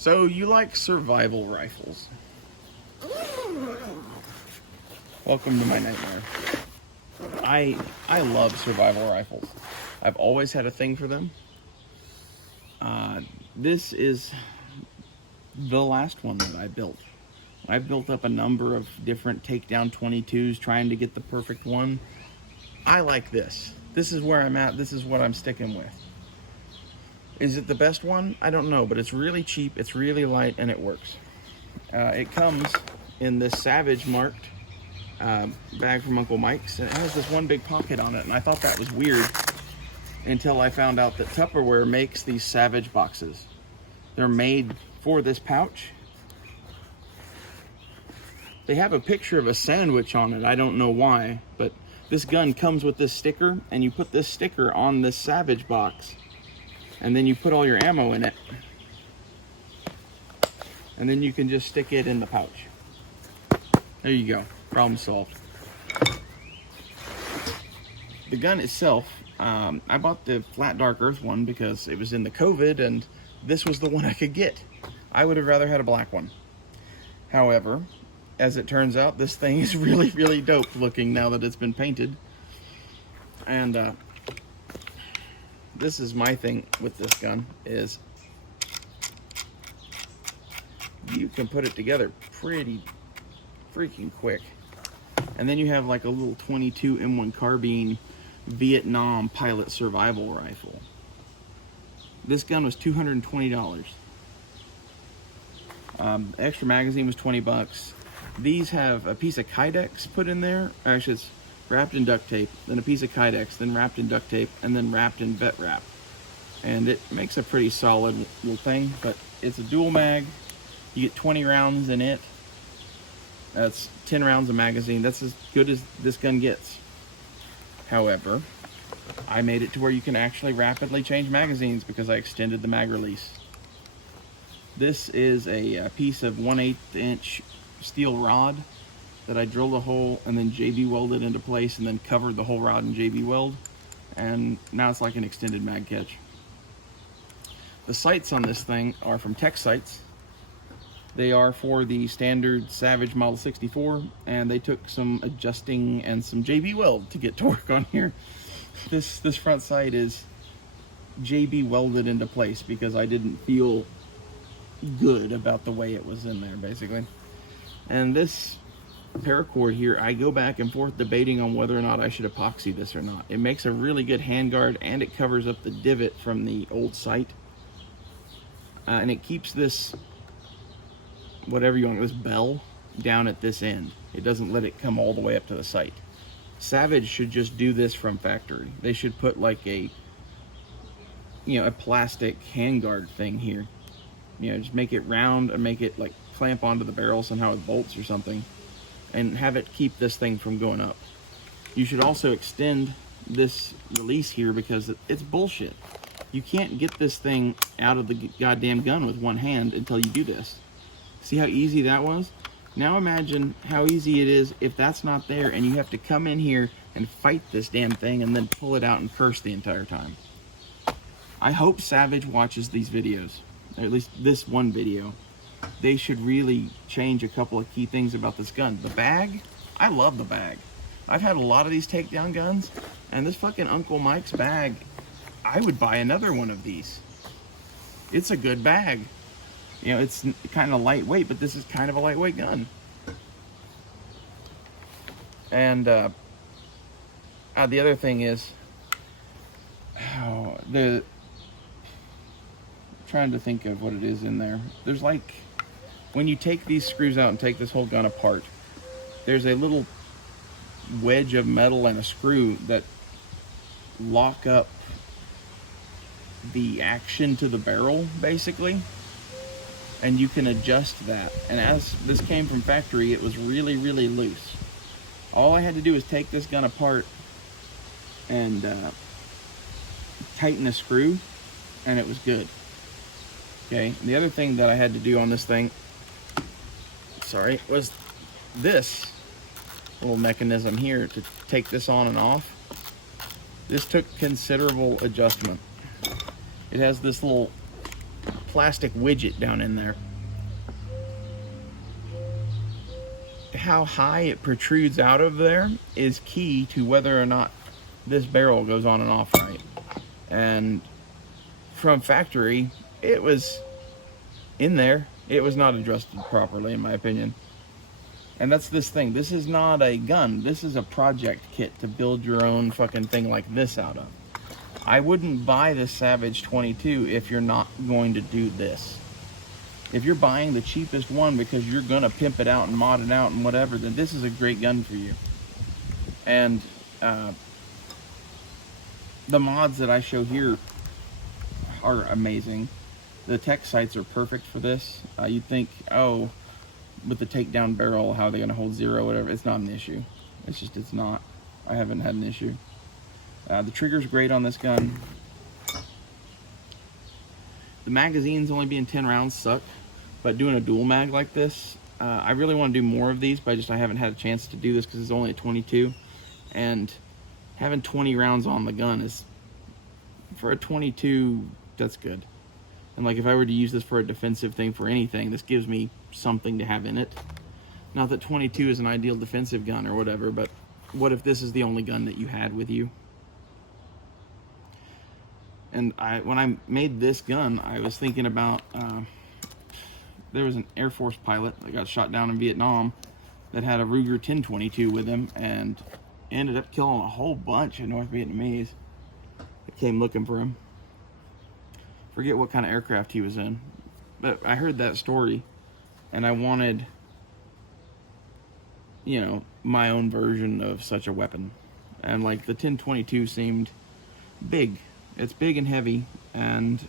So you like survival rifles? Welcome to my nightmare. I love survival rifles. I've always had a thing for them. This is the last one that I built. I've built up a number of different Takedown 22s trying to get the perfect one. I like this. This is where I'm at. This is what I'm sticking with. Is it the best one? I don't know, but it's really cheap, it's really light, and it works. It comes in this Savage marked bag from Uncle Mike's, and it has this one big pocket on it, and I thought that was weird until I found out that Tupperware makes these Savage boxes. They're made for this pouch. They have a picture of a sandwich on it. I don't know why, but this gun comes with this sticker, and you put this sticker on this Savage box, and then you put all your ammo in it, and then you can just stick it in the pouch. There you go, problem solved. The gun itself, I bought the Flat Dark Earth one because it was in the COVID, and this was the one I could get. I would have rather had a black one. However, as it turns out, this thing is really, really dope looking now that it's been painted. And this is my thing with this gun, is you can put it together pretty freaking quick. And then you have like a little 22 M1 carbine Vietnam pilot survival rifle. This gun was $220. Extra magazine was 20 bucks. These have a piece of Kydex put in there. Actually, it's wrapped in duct tape, then a piece of Kydex, then wrapped in duct tape, and then wrapped in vet wrap. And it makes a pretty solid little thing, but it's a dual mag. You get 20 rounds in it. That's 10 rounds of magazine. That's as good as this gun gets. However, I made it to where you can actually rapidly change magazines because I extended the mag release. This is a piece of 1/8 inch steel rod that I drilled a hole and then JB welded into place and then covered the whole rod in JB weld, and now it's like an extended mag catch. The sights on this thing are from Tech Sights. They are for the standard Savage Model 64, and they took some adjusting and some JB weld to get to work on here. This front sight is JB welded into place because I didn't feel good about the way it was in there, basically. And this paracord here, I go back and forth debating on whether or not I should epoxy this or not. It makes a really good handguard, and it covers up the divot from the old sight. And it keeps this, whatever you want, this bell down at this end. It doesn't let it come all the way up to the sight. Savage should just do this from factory. They should put like a, a plastic handguard thing here. Just make it round and make it like clamp onto the barrel somehow with bolts or something, and have it keep this thing from going up. You should also extend this release here because it's bullshit. You can't get this thing out of the goddamn gun with one hand until you do this. See how easy that was? Now imagine how easy it is if that's not there and you have to come in here and fight this damn thing and then pull it out and curse the entire time. I hope Savage watches these videos, or at least this one video. They should really change a couple of key things about this gun. The bag, I love the bag. I've had a lot of these Takedown guns, and this fucking Uncle Mike's bag, I would buy another one of these. It's a good bag. It's kind of lightweight, but this is kind of a lightweight gun. And the other thing is, I'm trying to think of what it is in there. There's like, when you take these screws out and take this whole gun apart, there's a little wedge of metal and a screw that lock up the action to the barrel, basically. And you can adjust that. And as this came from factory, it was really, really loose. All I had to do was take this gun apart and tighten a screw, and it was good. Okay, and the other thing that I had to do on this thing, was this little mechanism here to take this on and off. This took considerable adjustment. It has this little plastic widget down in there. How high it protrudes out of there is key to whether or not this barrel goes on and off right. And from factory, it was in there. It was not adjusted properly, in my opinion. And that's this thing. This is not a gun. This is a project kit to build your own fucking thing like this out of. I wouldn't buy the Savage 22 if you're not going to do this. If you're buying the cheapest one because you're going to pimp it out and mod it out and whatever, then this is a great gun for you. And the mods that I show here are amazing. The tech sites are perfect for this. You'd think, oh, with the takedown barrel, how are they going to hold zero, whatever. It's not an issue. It's not. I haven't had an issue. The trigger's great on this gun. The magazines only being 10 rounds suck, but doing a dual mag like this, I really want to do more of these, but I haven't had a chance to do this because it's only a 22, and having 20 rounds on the gun is, for a 22, that's good. And like if I were to use this for a defensive thing for anything, this gives me something to have in it. Not that 22 is an ideal defensive gun or whatever, but what if this is the only gun that you had with you? And when I made this gun, I was thinking about, there was an Air Force pilot that got shot down in Vietnam that had a Ruger 1022 with him and ended up killing a whole bunch of North Vietnamese that came looking for him. Forget what kind of aircraft he was in, but I heard that story and I wanted, you know, my own version of such a weapon. And like the 1022 seemed big. It's big and heavy, and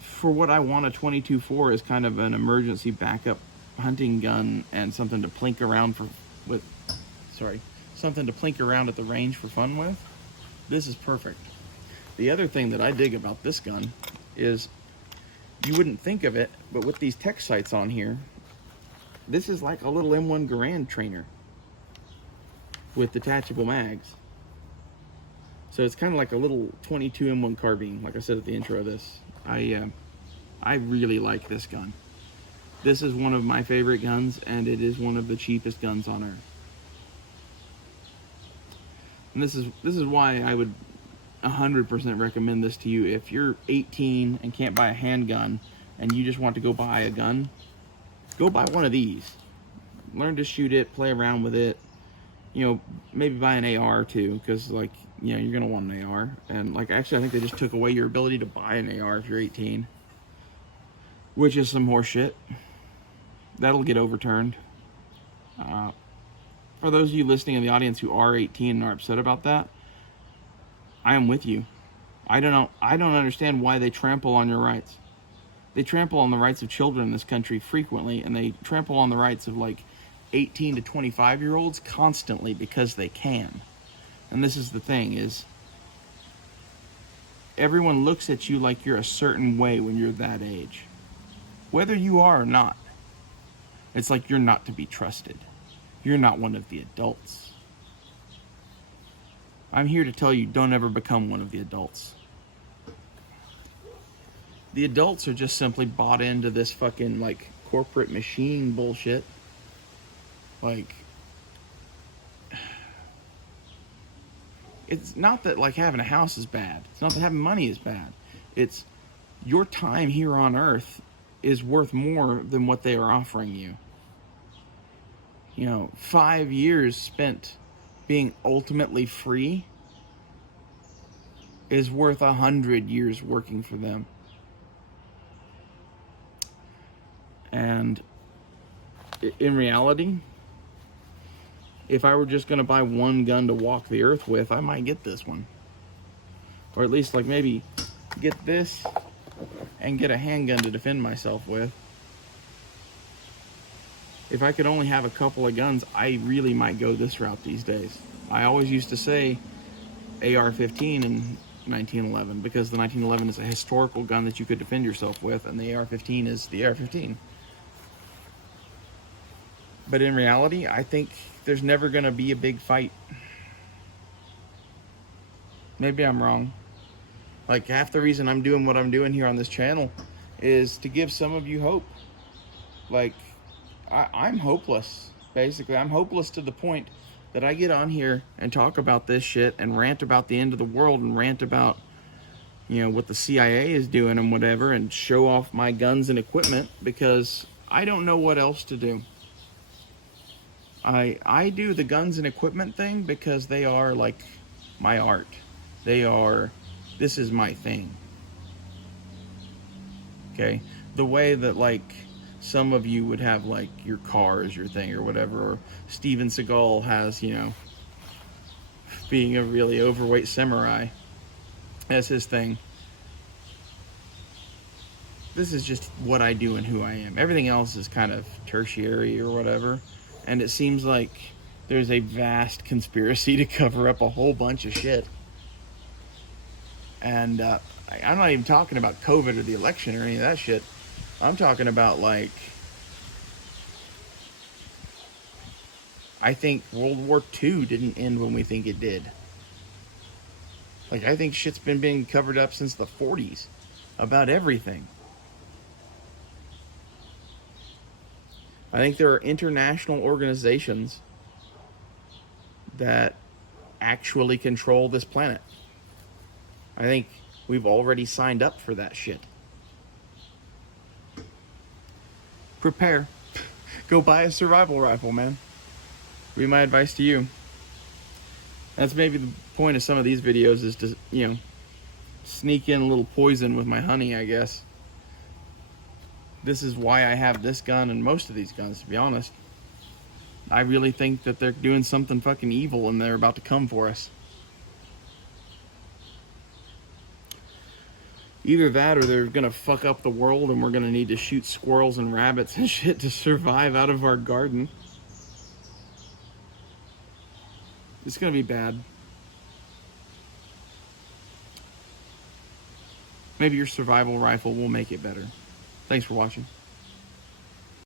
for what I want a 22 for is kind of an emergency backup hunting gun and something to plink around something to plink around at the range for fun with. This is perfect. The other thing that I dig about this gun is, you wouldn't think of it, but with these tech sights on here, this is like a little M1 Garand trainer with detachable mags. So it's kind of like a little 22 M1 carbine, like I said at the intro of this. I really like this gun. This is one of my favorite guns, and it is one of the cheapest guns on earth. And this is why I would 100% recommend this to you. If you're 18 and can't buy a handgun, and you just want to go buy a gun, go buy one of these. Learn to shoot it, play around with it. You know, maybe buy an AR too, because like, you know, you're gonna want an AR. And like, actually, I think they just took away your ability to buy an AR if you're 18, which is some horse shit. That'll get overturned. For those of you listening in the audience who are 18 and are upset about that, I am with you. I don't understand why they trample on your rights. They trample on the rights of children in this country frequently, and they trample on the rights of like 18 to 25-year-olds constantly because they can. And this is the thing, is everyone looks at you like you're a certain way when you're that age. Whether you are or not. It's like you're not to be trusted. You're not one of the adults. I'm here to tell you, don't ever become one of the adults. The adults are just simply bought into this fucking like corporate machine bullshit. Like, it's not that like having a house is bad. It's not that having money is bad. It's your time here on earth is worth more than what they are offering you. You know, 5 years spent being ultimately free is worth 100 years working for them. And in reality, if I were just going to buy one gun to walk the earth with, I might get this one. Or at least like maybe get this and get a handgun to defend myself with. If I could only have a couple of guns, I really might go this route these days. I always used to say AR-15 in 1911 because the 1911 is a historical gun that you could defend yourself with, and the AR-15 is the AR-15. But in reality, I think there's never going to be a big fight. Maybe I'm wrong. Like, half the reason I'm doing what I'm doing here on this channel is to give some of you hope. Like, I'm hopeless, basically. I'm hopeless to the point that I get on here and talk about this shit and rant about the end of the world and rant about, you know, what the CIA is doing and whatever, and show off my guns and equipment because I don't know what else to do. I do the guns and equipment thing because they are like my art. This is my thing. Okay? The way that, like, some of you would have, like, your car as your thing or whatever, or Steven Seagal has, you know, being a really overweight samurai as his thing. This is just what I do and who I am. Everything else is kind of tertiary or whatever. And it seems like there's a vast conspiracy to cover up a whole bunch of shit. And I'm not even talking about COVID or the election or any of that shit. I'm talking about, like, I think World War II didn't end when we think it did. Like, I think shit's been being covered up since the 40s about everything. I think there are international organizations that actually control this planet. I think we've already signed up for that shit. Prepare. Go buy a survival rifle, man. Be my advice to you. That's maybe the point of some of these videos, is to, you know, sneak in a little poison with my honey, I guess. This is why I have this gun and most of these guns, to be honest. I really think that they're doing something fucking evil and they're about to come for us. Either that or they're gonna fuck up the world and we're gonna need to shoot squirrels and rabbits and shit to survive out of our garden. It's gonna be bad. Maybe your survival rifle will make it better. Thanks for watching.